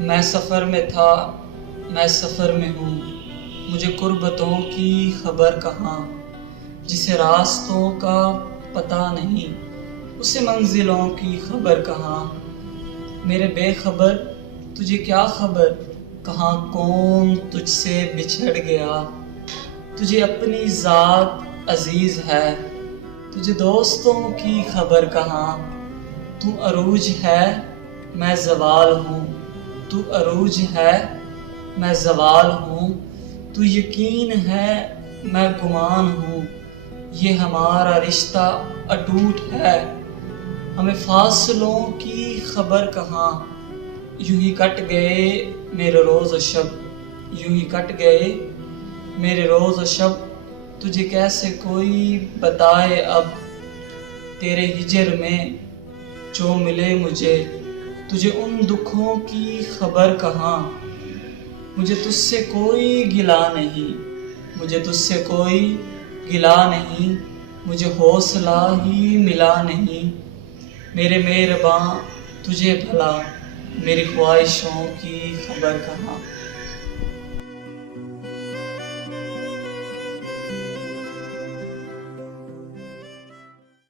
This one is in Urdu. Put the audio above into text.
میں سفر میں تھا، میں سفر میں ہوں، مجھے قربتوں کی خبر کہاں، جسے راستوں کا پتہ نہیں، اسے منزلوں کی خبر کہاں۔ میرے بے خبر تجھے کیا خبر، کہاں کون تجھ سے بچھڑ گیا۔ تجھے اپنی ذات عزیز ہے، تجھے دوستوں کی خبر کہاں۔ تو عروج ہے میں زوال ہوں، تو عروج ہے میں زوال ہوں، تو یقین ہے میں گمان ہوں، یہ ہمارا رشتہ اٹوٹ ہے، ہمیں فاصلوں کی خبر کہاں۔ یوں ہی کٹ گئے میرے روز و شب، یوں ہی کٹ گئے میرے روز و شب، تجھے کیسے کوئی بتائے اب، تیرے ہجر میں جو ملے مجھے، تجھے ان دکھوں کی خبر کہاں۔ مجھے تجھ سے کوئی گلہ نہیں، مجھے تجھ سے کوئی گلہ نہیں، مجھے حوصلہ ہی ملا نہیں، میرے مہرباں تجھے بھلا، میری خواہشوں کی خبر کہاں۔